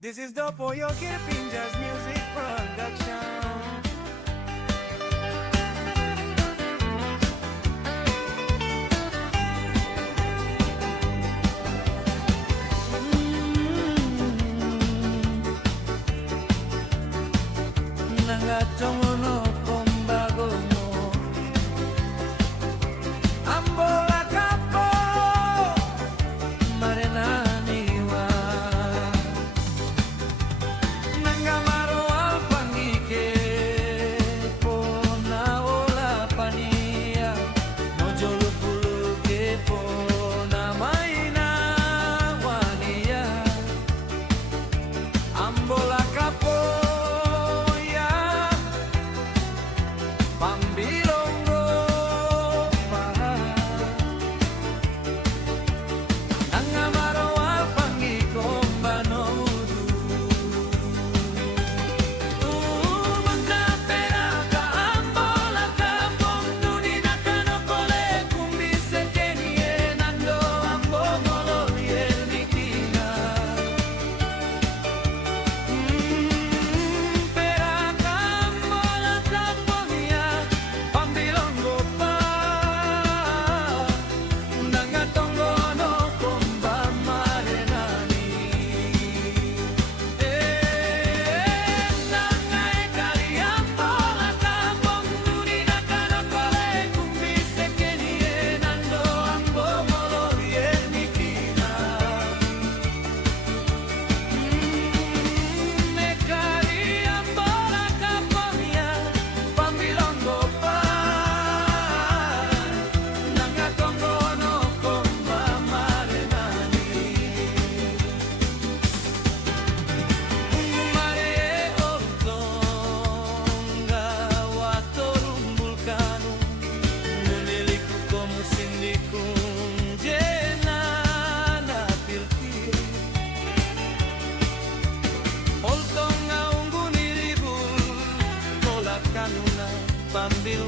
This is the Pollo Kirpin Jazz Music Production. Nangatongono kombago mo Ambola kapo marenaniwa Nangamaro alpangike Pona ola pania Nojolo pulu ke pona maina wania Ambola kapo Pambilongo paha Nangamaro alpangi kombano Mangapera ka ambola ka Ponduni nakano kole kumbise kenie Nando ambo mololi el nikina Pera ka ambola ka ponia Pambilongo pa Nangatongono komba marenani Nangai kali ambola kampong Nuni nakano kole kumbise kenie Nando ambo mololi nikina Nekari ambola kaponia Pambilongo pa Nangatongono komba marenani Mare otonga watorumbulkanu Nuniliku como sindiku Jena na pilki Oltonga unguniribul Tolak kanuna pambil